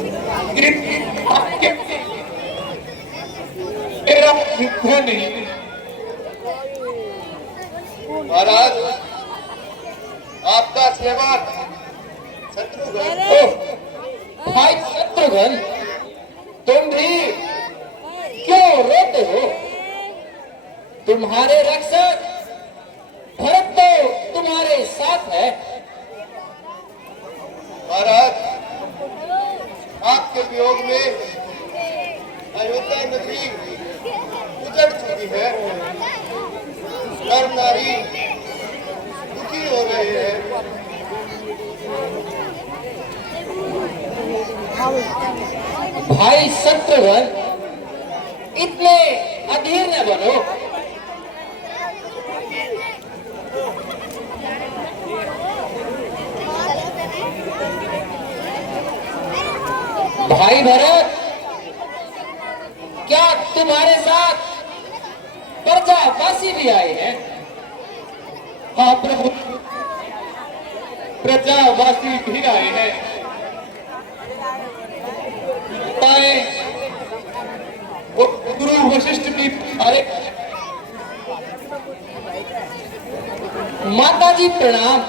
आपके मेरा युद्ध नहीं। महाराज, आपका सेवक शत्रुघ्न। भाई शत्रुघ्न, तुम भी क्यों रोते हो? तुम्हारे रक्षक भरत तो तुम्हारे साथ है। महाराज, आपके वियोग में अयोध्या नगरी उजड़ चुकी है। नर नारी दुखी हो रहे हैं। भाई शत्रुघ्न, इतने अधीर न बनो। भाई भरत, क्या तुम्हारे साथ प्रजावासी भी आए हैं? हाँ प्रभु, प्रजावासी भी आए हैं। पाए वो गुरु वशिष्ठ भी अरे माता जी प्रणाम।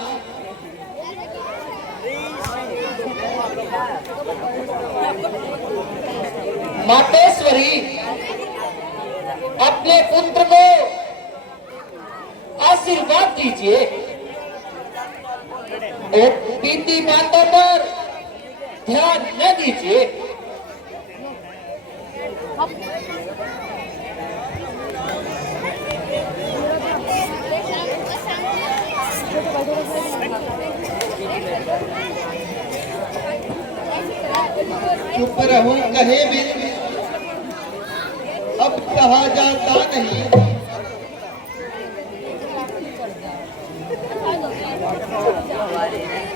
मातेश्वरी, अपने पुत्र को आशीर्वाद दीजिए और बीती बातों पर ध्यान न दीजिए। चुप रहो कहे बिन, अब कहा जाता नहीं।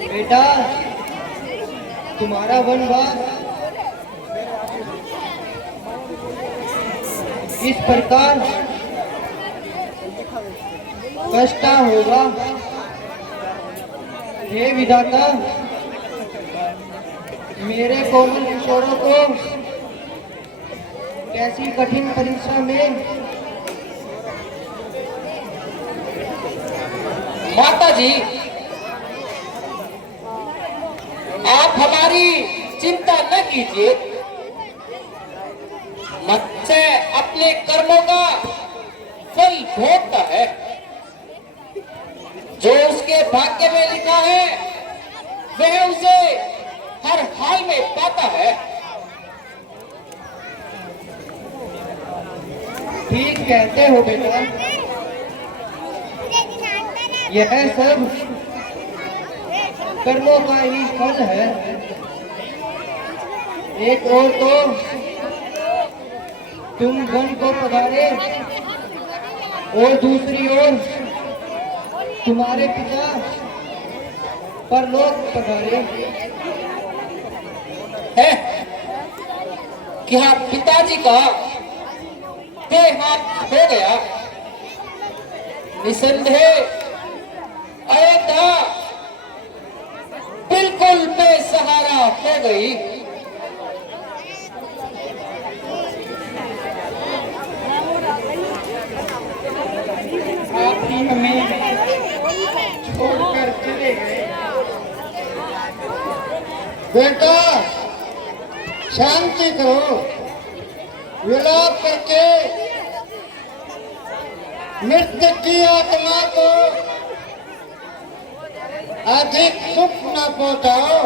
बेटा, तुम्हारा वनवास इस प्रकार कष्ट होगा। हे विधाता, मेरे कोमल किशोरों को कैसी कठिन परीक्षा में। माता जी, आप हमारी चिंता न कीजिए। मत्स्य अपने कर्मों का फल भोगता है। जो उसके भाग्य में लिखा है वह उसे हर हाल में पाता है। ठीक कहते हो बेटा, यह सब कर्मों का ही फल है। एक और तो तुम वन को पधारे और दूसरी ओर तुम्हारे पिता परलोक पधारे। है क्या पिताजी का देहांत हो गया? निसंदेह अयोध्या बिल्कुल बेसहारा हो गई। आप ही हमें छोड़कर चले गए। बेटा, शांति करो। विलाप करके मृत्यु की आत्मा को अधिक सुख न पहुंचाओ।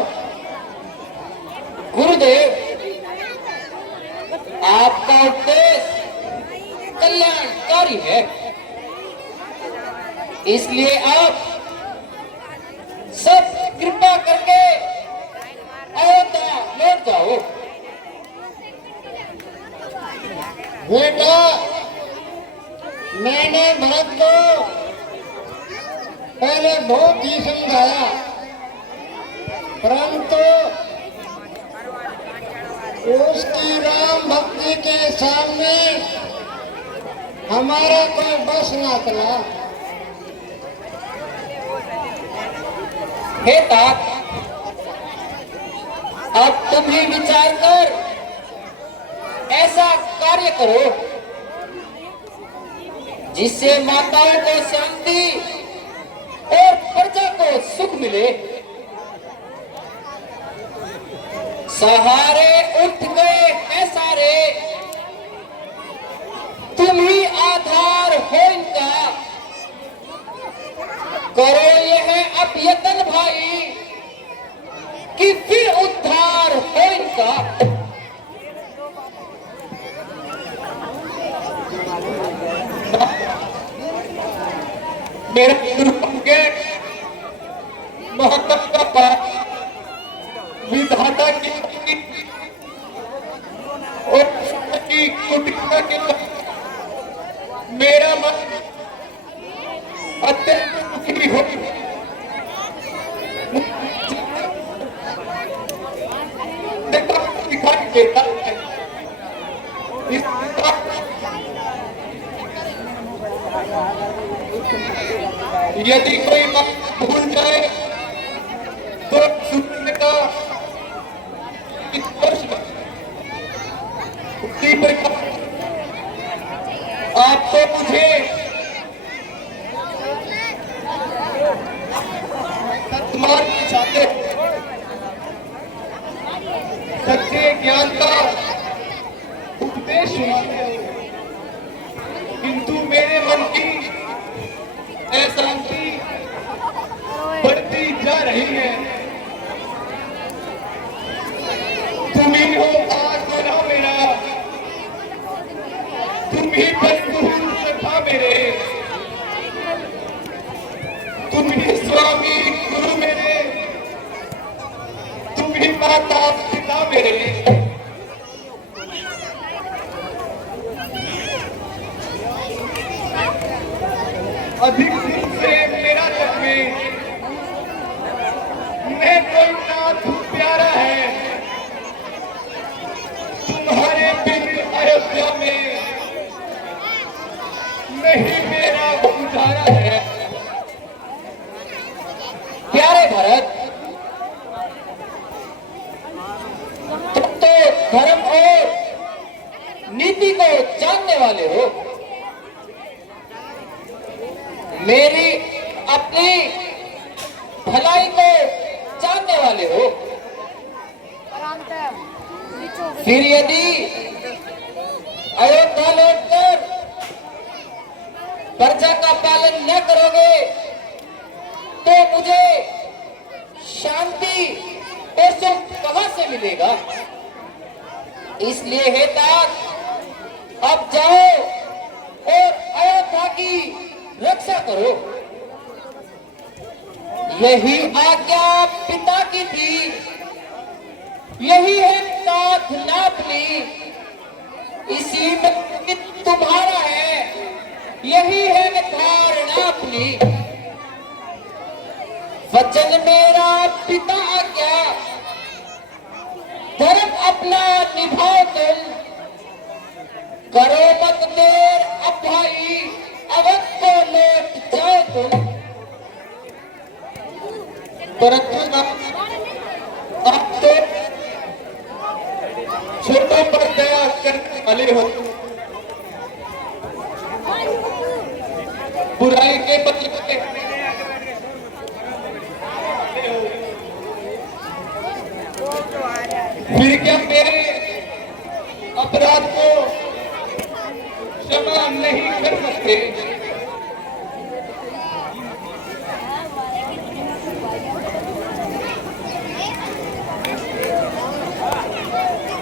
गुरुदेव, आपका उपदेश कल्याणकारी है, इसलिए आप सब कृपा करके अयोध्या लौट जाओ। बेटा, मैंने भरत को पहले बहुत ही समझाया, परंतु उसकी राम भक्ति के सामने हमारा कोई बस ना चला। हे तात, अब तुम ही विचार कर ऐसा कार्य करो जिससे माताओं को शांति और प्रजा को सुख मिले। सहारे उठ गए हैं सारे, तुम ही आधार हो इनका। करो यह अब यत्न भाई कि फिर उद्धार हो इनका। मेरा के मोहब्बत का पाप विधाता की और की कुटिलता के मेरा मन अत्यंत दुखी हो। दिखाई देता है यदि कोई बात भूल जाए तो सुनने का उसी प्रकार आप तो मुझे सच्चे ज्ञान का उपदेश सुनाते हो, किंतु मेरे मन की अशांति बढ़ती जा रही है। तुम ही हो आसरा मेरा, तुम ही बंधु था मेरे, तुम ही स्वामी गुरु मेरे, तुम ही माता पिता मेरे। अधिक दिन से मेरा तक में मैं कोई नाथ प्यारा है, तुम्हारे बिन अयोध्या में नहीं मेरा गुजारा है। प्यारे भरत, तुम तो धर्म और नीति को जानने वाले हो, मेरी अपनी भलाई को जानने वाले हो। फिर यदि अयोध्या लौटकर प्रजा का पालन न करोगे तो मुझे शांति और सुख कहां से मिलेगा। इसलिए हे तात, अब जाओ और अयोध्या की रक्षा करो। यही आज्ञा पिता की थी, यही है साथ नापनी, इसी में तुम्हारा है, यही है धारणा अपनी। वचन मेरा पिता आज्ञा, धर्म अपना निभाओ तुम, करो मत देर अब भाई, अवध को लौट जाओ तुम। परंतु आप तो छोटों पर दया करने वाले हो, बुराई के बदले फिर क्या मेरे अपराध को क्षमा नहीं कर सकते।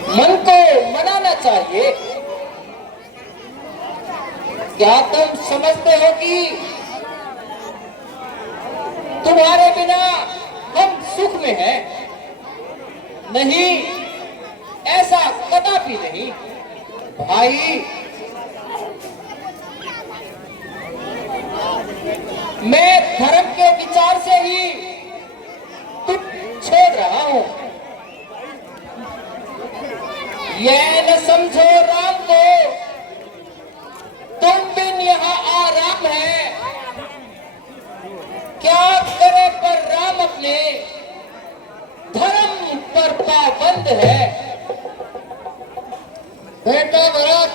मन को मनाना चाहिए। क्या तुम समझते हो कि तुम्हारे बिना हम सुख में हैं? नहीं, ऐसा कदापि नहीं भाई। मैं धर्म के विचार से ही तुम छोड़ रहा हूं। यह न समझो राम को, तुम बिन यहाँ आराम है। क्या करे पर राम अपने धर्म पर पाबंद है। बेटा भरत,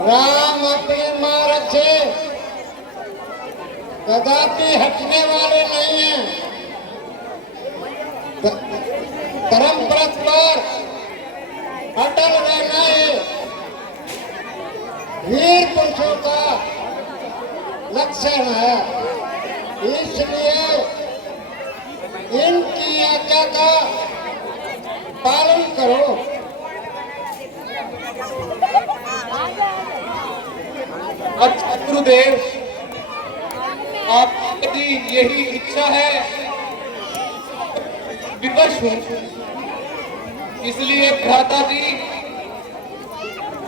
राम अपने मार्ग से कदापि हटने वाले नहीं हैं। धर्म पथ पर अटल रहना है वीर पुरुषों का लक्षण है। इसलिए इनकी आज्ञा का पालन करो। अच्छा गुरुदेव, आपकी यही इच्छा है, विवश हूँ। इसलिए भ्राता जी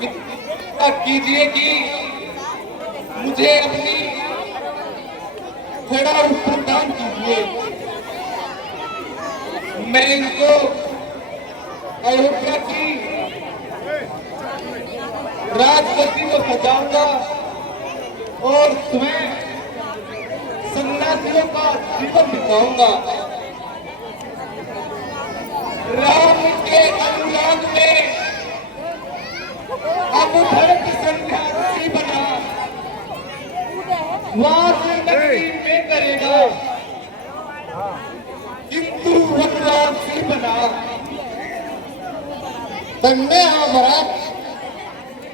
इतना कीजिए कि मुझे अपनी घोड़ा प्रदान कीजिए। मैं इनको अयोध्या की राजगद्दी को सजाऊंगा और स्वयं सन्यासियों का जीवन बिताऊंगा। राम के अनुराग में अब भरत सन्यासी बना वास नगरी में करेगा, किंतु वनवासी बना। धन्य हो भरत,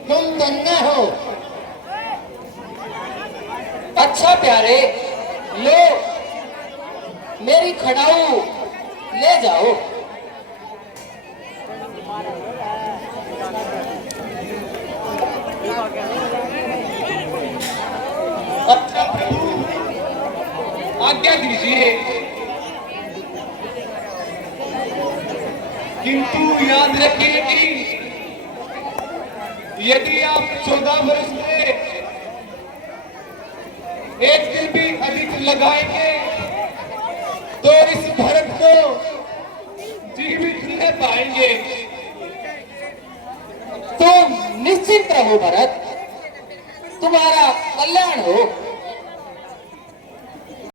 तुम धन्य हो। अच्छा प्यारे, लो मेरी खड़ाऊ ले जाओ। अच्छा प्रभु, आज्ञा दीजिए, किंतु याद रखिए कि यदि आप 14 वर्ष में एक दिन भी अधिक लगाएंगे तो इस भरत को जीवित नहीं पाएंगे। तुम निश्चिंत रहो भरत, तुम्हारा कल्याण हो।